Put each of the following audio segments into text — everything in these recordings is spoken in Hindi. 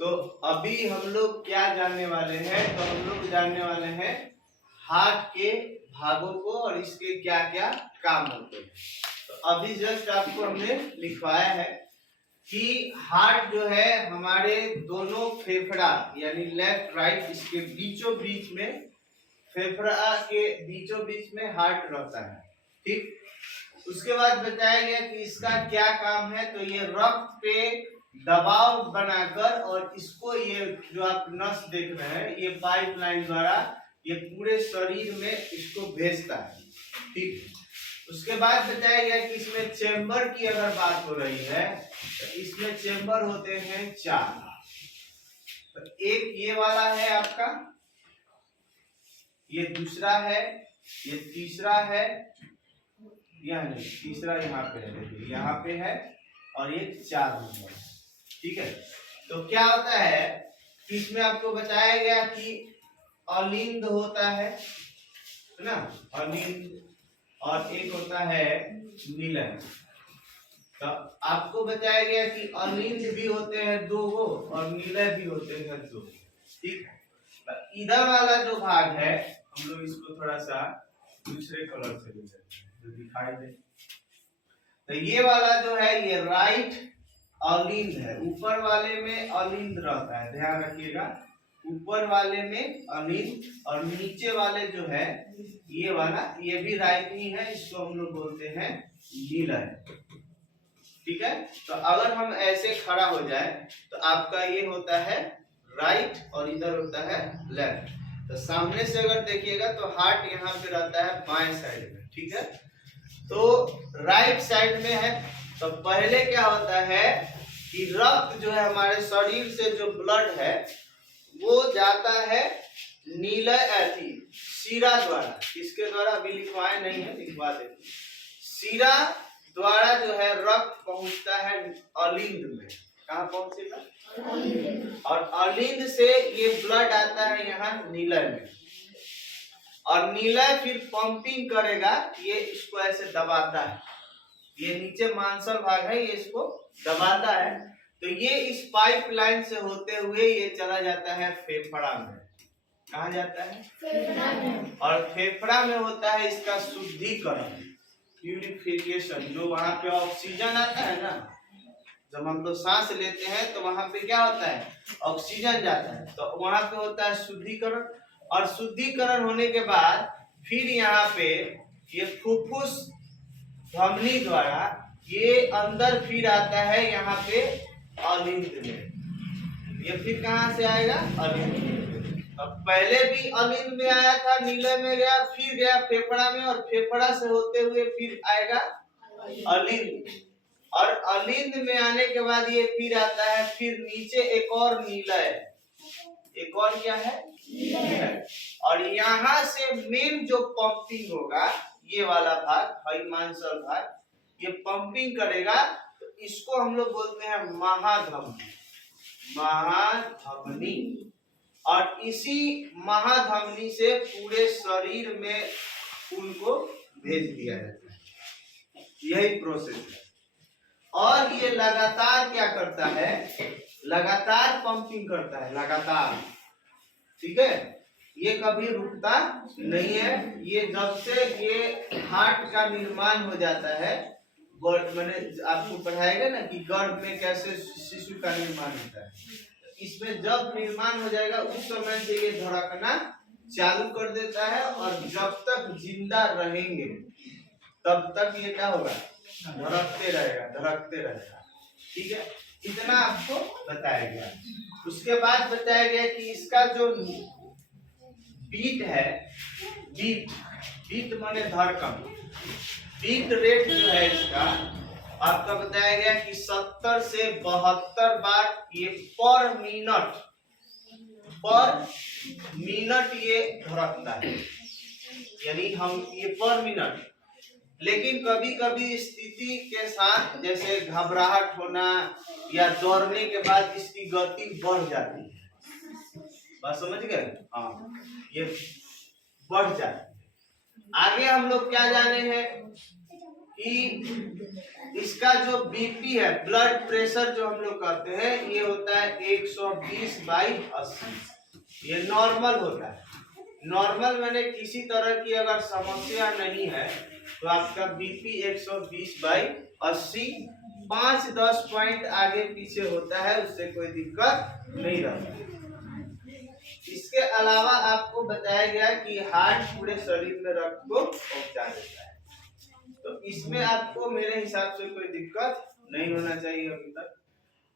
तो अभी हम लोग क्या जानने वाले हैं, तो हम लोग जानने वाले हैं हार्ट के भागों को और इसके क्या क्या काम होते हैं। तो अभी जस्ट आपको हमने लिखवाया है कि हार्ट जो है हमारे दोनों फेफड़ा यानी लेफ्ट राइट इसके बीचों बीच में, फेफड़ा के बीचों बीच में हार्ट रहता है। ठीक, उसके बाद बताया गया कि इसका क्या काम है। तो ये रक्त पे दबाव बनाकर और इसको ये जो आप नस देख रहे हैं ये पाइपलाइन द्वारा ये पूरे शरीर में इसको भेजता है। ठीक, उसके बाद बताया गया कि इसमें चेंबर की अगर बात हो रही है तो इसमें चेंबर होते हैं 4। तो एक ये वाला है आपका, ये दूसरा है, ये तीसरा है, यह नहीं, तीसरा यहाँ पे है, देखिए यहाँ पे है, और ये 4 नंबर है। ठीक है, तो क्या होता है कि इसमें आपको बताया गया कि अलिंद होता है ना, अलिंद, और एक होता है नीलन। तो आपको बताया गया कि अलिंद भी होते हैं 2 गो और नीलय भी होते हैं 2। ठीक, इधर वाला जो भाग है हम लोग इसको थोड़ा सा दूसरे कलर से ले लेते हैं जो दिखाई दे। तो ये वाला जो है ये राइट अलिंद है, ऊपर वाले में अलिंद रहता है, ध्यान रखिएगा, ऊपर वाले में अलिंद, और नीचे वाले जो है ये वाला ये भी राइट ही है, इसको हम लोग बोलते हैं नीलय। ठीक है, तो अगर हम ऐसे खड़ा हो जाए तो आपका ये होता है राइट और इधर होता है लेफ्ट। तो सामने से अगर देखिएगा तो हार्ट यहाँ पे रहता है बाएं साइड में। ठीक है, तो राइट साइड में है। तो पहले क्या होता है कि रक्त जो है हमारे शरीर से जो ब्लड है वो जाता है नीलय शिरा द्वारा, इसके द्वारा अभी लिखवाए नहीं है, लिखवा देते। शिरा द्वारा जो है रक्त पहुंचता है अलिंद में। कहाँ पहुंचेगा? और अलिंद से ये ब्लड आता है यहाँ नीलय में, और नीलय फिर पंपिंग करेगा, ये इसको ऐसे दबाता है, ये नीचे मांसल भाग है, ये इसको दबाता है। तो ये इस पाइपलाइन से होते हुए ये चला जाता है फेफड़ा में। कहाँ जाता है? फेफड़ा में। और फेफड़ा में होता है इसका शुद्धिकरण, प्यूरिफिकेशन। जो वहां पे ऑक्सीजन आता है ना, जब हम लोग सांस लेते हैं तो वहां पे क्या होता है, ऑक्सीजन जाता है, तो वहां पे होता है शुद्धिकरण। और शुद्धिकरण होने के बाद फिर यहाँ पे ये फुफ्फुस धमनी द्वारा ये अंदर फिर आता है यहाँ पे अलिंद में। ये फिर कहाँ से आएगा? अलिंद में। अब पहले भी अलिंद में आया था, नीलय में गया, फिर गया फेफड़ा में, और फेफड़ा से होते हुए फिर आएगा अलिंद, और अलिंद में आने के बाद ये फिर आता है फिर नीचे एक और नीलय, एक और क्या है? नीलय। और यहाँ से मेन जो पंपिंग होगा ये वाला भाग, हईमांसल भाग, ये पंपिंग करेगा। तो इसको हम लोग बोलते हैं महाधमनी, महाधमनी। और इसी महाधमनी से पूरे शरीर में खून को भेज दिया जाता है, यही प्रोसेस है। और ये लगातार क्या करता है? लगातार पंपिंग करता है, लगातार। ठीक है, ये कभी रुकता नहीं है। ये जब से ये हार्ट का निर्माण हो जाता है, मैंने आपको पढ़ाएगा ना कि गर्भ में कैसे शिशु का निर्माण होता है, इसमें जब निर्माण हो जाएगा उस समय से ये धड़कना चालू कर देता है, और जब तक जिंदा रहेंगे तब तक ये क्या होगा? धड़कते रहेगा, धड़कते रहेगा। ठीक है, इतना आपको बताया गया। उसके बाद बताया गया कि इसका जो बीट है, बीट, बीट माने धड़कन, बीट रेट जो है इसका आपका बताया गया कि 70 से 72 बार ये पर मिनट ये धड़कता है, यानी हम ये पर मिनट। लेकिन कभी कभी स्थिति के साथ जैसे घबराहट होना या दौड़ने के बाद इसकी गति बढ़ जाती है, बात समझ गए? हाँ, ये बढ़ जाती है। आगे हम लोग क्या जाने हैं कि इसका जो बीपी है, ब्लड प्रेशर जो हम लोग कहते हैं, ये होता है 120/80। ये नॉर्मल होता है। नॉर्मल मैंने किसी तरह की अगर समस्या नहीं है तो आपका बीपी 120/80, 5-10 पॉइंट आगे पीछे होता है, उससे कोई दिक्कत नहीं रहता। इसके अलावा आपको बताया गया कि हार्ट पूरे शरीर में रक्त को पहुंचा देता है, तो इसमें आपको मेरे हिसाब से कोई दिक्कत नहीं होना चाहिए अभी तक।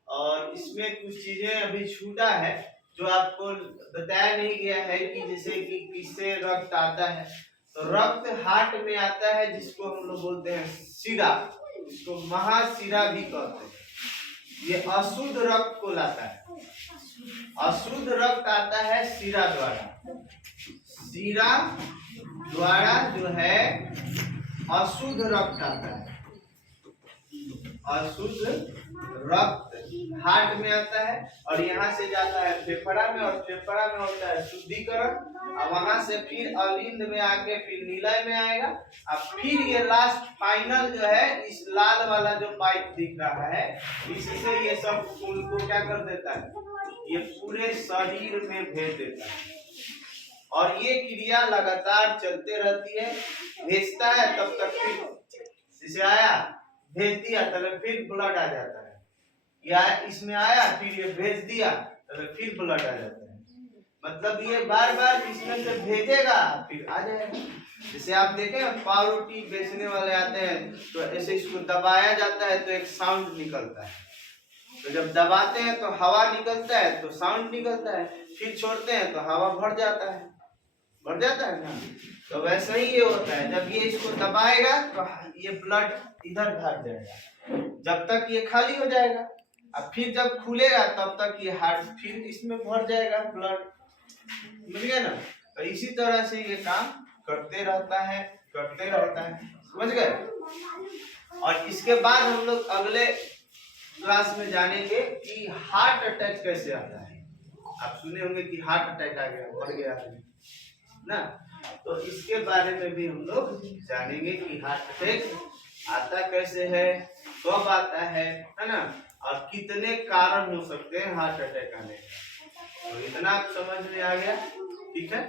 और इसमें कुछ चीजें अभी छूटा है जो आपको बताया नहीं गया है कि जैसे कि किससे रक्त आता है। तो रक्त हार्ट में आता है जिसको हम लोग बोलते हैं शिरा, इसको महाशिरा भी कहते हैं। ये अशुद्ध रक्त को लाता है। अशुद्ध रक्त आता है शिरा द्वारा। शिरा द्वारा जो है अशुद्ध रक्त आता है। अशुद्ध रक्त हार्ट में आता है और यहाँ से जाता है फेफड़ा में, और फेफड़ा में होता है शुद्धिकरण, और वहां से फिर अलिंद में आके फिर नीलय में आएगा, और फिर ये लास्ट फाइनल जो है इस लाल वाला जो पाइप दिख रहा है, इससे ये सब खून को क्या कर देता है, ये पूरे शरीर में भेज देता है। और ये क्रिया लगातार चलते रहती है। भेजता है तब तक फिर जैसे आया भेज दिया तब फिर ब्लड आ जाता है, या इसमें आया फिर ये भेज दिया तब फिर ब्लड आ जाता है। मतलब ये बार बार इसमें से भेजेगा फिर आ जाएगा। जैसे आप देखें पावरोटी बेचने वाले आते हैं तो ऐसे इसको दबाया जाता है तो एक साउंड निकलता है, तो जब दबाते हैं तो हवा निकलता है तो साउंड निकलता है, फिर छोड़ते हैं तो हवा भर जाता है, भर जाता है ना। तो वैसे ही ये होता है, जब ये इसको दबाएगा तो ये ब्लड इधर भाग जाएगा, जब तक ये खाली हो जाएगा, अब फिर जब खुलेगा तब तक ये हार्ट फिर इसमें भर जाएगा ब्लड, मिल गया ना। तो इसी तरह से ये काम करते रहता है, करते रहता है, समझ गए। और इसके बाद हम लोग अगले क्लास में जानेंगे कि हार्ट अटैक कैसे आता है। आप सुने होंगे कि हार्ट अटैक आ गया, मर गया ना, तो इसके बारे में भी हम लोग जानेंगे कि हार्ट अटैक आता कैसे है, कब आता है ना, और कितने कारण हो सकते हैं हार्ट अटैक आने के। तो इतना आप समझ में आ गया, ठीक है।